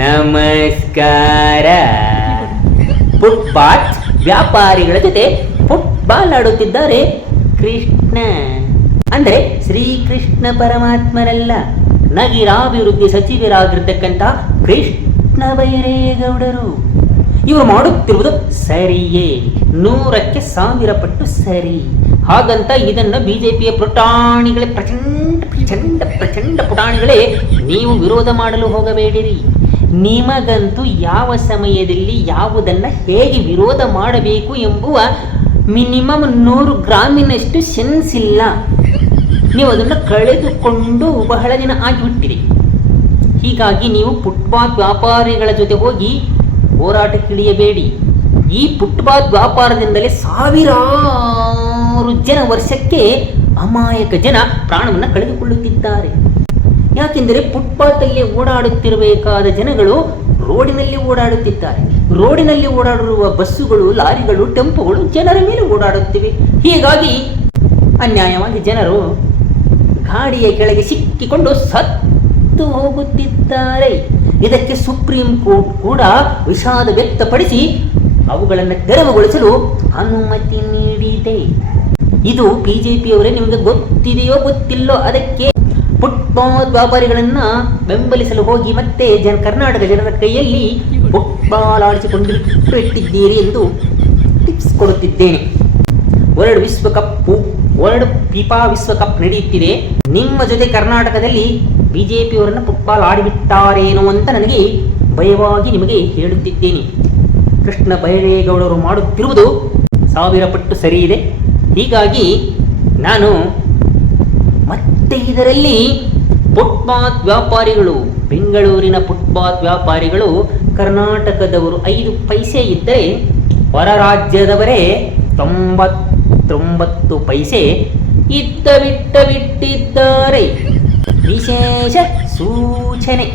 ನಮಸ್ಕಾರ. ಫುಟ್ಪಾತ್ ವ್ಯಾಪಾರಿಗಳ ಜೊತೆ ಫುಟ್ಬಾಲ್ ಆಡುತ್ತಿದ್ದಾರೆ ಕೃಷ್ಣ. ಅಂದ್ರೆ ಶ್ರೀಕೃಷ್ಣ ಪರಮಾತ್ಮನಲ್ಲ, ನಗರಾಭಿವೃದ್ಧಿ ಸಚಿವರಾಗಿರ್ತಕ್ಕಂಥ ಕೃಷ್ಣ ಬೈರೇಗೌಡರು. ಇವರು ಮಾಡುತ್ತಿರುವುದು ಸರಿಯೇ, 100ಕ್ಕೆ 1000 ಪಟ್ಟು ಸರಿ. ಹಾಗಂತ ಇದನ್ನ ಬಿಜೆಪಿಯ ಪುಟಾಣಿಗಳೇ, ಪ್ರಚಂಡ ಪುಟಾಣಿಗಳೇ, ನೀವು ವಿರೋಧ ಮಾಡಲು ಹೋಗಬೇಡಿರಿ. ನಿಮಗಂತೂ ಯಾವ ಸಮಯದಲ್ಲಿ ಯಾವುದನ್ನ ಹೇಗೆ ವಿರೋಧ ಮಾಡಬೇಕು ಎಂಬುವ ಮಿನಿಮಮ್ 100 ಗ್ರಾಮಿನಷ್ಟು ಸೆನ್ಸ್ ಇಲ್ಲ. ನೀವು ಅದನ್ನು ಕಳೆದುಕೊಂಡು ಬಹಳ ದಿನ ಆಗಿಬಿಟ್ಟಿರಿ. ಹೀಗಾಗಿ ನೀವು ಫುಟ್ಪಾತ್ ವ್ಯಾಪಾರಿಗಳ ಜೊತೆ ಹೋಗಿ ಹೋರಾಟಕ್ಕಿಳಿಯಬೇಡಿ. ಈ ಫುಟ್ಪಾತ್ ವ್ಯಾಪಾರದಿಂದಲೇ ಸಾವಿರಾರು ಜನ ವರ್ಷಕ್ಕೆ ಅಮಾಯಕ ಜನ ಪ್ರಾಣವನ್ನು ಕಳೆದುಕೊಳ್ಳುತ್ತಿದ್ದಾರೆ. ಯಾಕೆಂದರೆ ಫುಟ್ಪಾತಲ್ಲಿ ಓಡಾಡುತ್ತಿರಬೇಕಾದ ಜನಗಳು ರೋಡಿನಲ್ಲಿ ಓಡಾಡುತ್ತಿದ್ದಾರೆ. ರೋಡಿನಲ್ಲಿ ಓಡಾಡಿರುವ ಬಸ್ಸುಗಳು, ಲಾರಿಗಳು, ಟೆಂಪೋಗಳು ಜನರ ಮೇಲೆ ಓಡಾಡುತ್ತಿವೆ. ಹೀಗಾಗಿ ಅನ್ಯಾಯವಾಗಿ ಜನರು ಗಾಡಿಯ ಕೆಳಗೆ ಸಿಕ್ಕಿಕೊಂಡು ಸತ್ತು ಹೋಗುತ್ತಿದ್ದಾರೆ. ಇದಕ್ಕೆ ಸುಪ್ರೀಂ ಕೋರ್ಟ್ ಕೂಡ ವಿಷಾದ ವ್ಯಕ್ತಪಡಿಸಿ ಅವುಗಳನ್ನು ತೆರವುಗೊಳಿಸಲು ಅನುಮತಿ ನೀಡಿದೆ. ಇದು ಬಿಜೆಪಿಯವರೇ, ನಿಮಗೆ ಗೊತ್ತಿದೆಯೋ ಗೊತ್ತಿಲ್ಲೋ, ಅದಕ್ಕೆ ಫುಟ್ಪಾತ್ ವ್ಯಾಪಾರಿಗಳನ್ನ ಬೆಂಬಲಿಸಲು ಹೋಗಿ ಮತ್ತೆ ಕರ್ನಾಟಕ ಜನರ ಕೈಯಲ್ಲಿ ಫುಟ್ಬಾಲ್ ಆಡಿಸಿಕೊಂಡು ಇಟ್ಟಿದ್ದೀರಿ ಎಂದು ಟಿಪ್ಸ್ ಕೊಡುತ್ತಿದ್ದೇನೆ. ವರ್ಲ್ಡ್ ಫಿಫಾ ವಿಶ್ವಕಪ್ ನಡೆಯುತ್ತಿದೆ. ನಿಮ್ಮ ಜೊತೆ ಕರ್ನಾಟಕದಲ್ಲಿ ಬಿಜೆಪಿಯವರನ್ನು ಫುಟ್ಬಾಲ್ ಆಡಿಬಿಟ್ಟಾರೇನೋ ಅಂತ ನನಗೆ ಭಯವಾಗಿ ನಿಮಗೆ ಹೇಳುತ್ತಿದ್ದೇನೆ. ಕೃಷ್ಣ ಬೈರೇಗೌಡರು ಮಾಡುತ್ತಿರುವುದು 1000 ಪಟ್ಟು ಸರಿ ಇದೆ. ಹೀಗಾಗಿ ನಾನು ಮತ್ತೆ ಇದರಲ್ಲಿ ಫುಟ್ಪಾತ್ ವ್ಯಾಪಾರಿಗಳು, ಬೆಂಗಳೂರಿನ ಫುಟ್ಪಾತ್ ವ್ಯಾಪಾರಿಗಳು ಕರ್ನಾಟಕದವರು 5 ಪೈಸೆ ಇದ್ದರೆ ಹೊರ ರಾಜ್ಯದವರೇ 99 ಪೈಸೆ ಬಿಟ್ಟಿದ್ದಾರೆ. ವಿಶೇಷ ಸೂಚನೆ.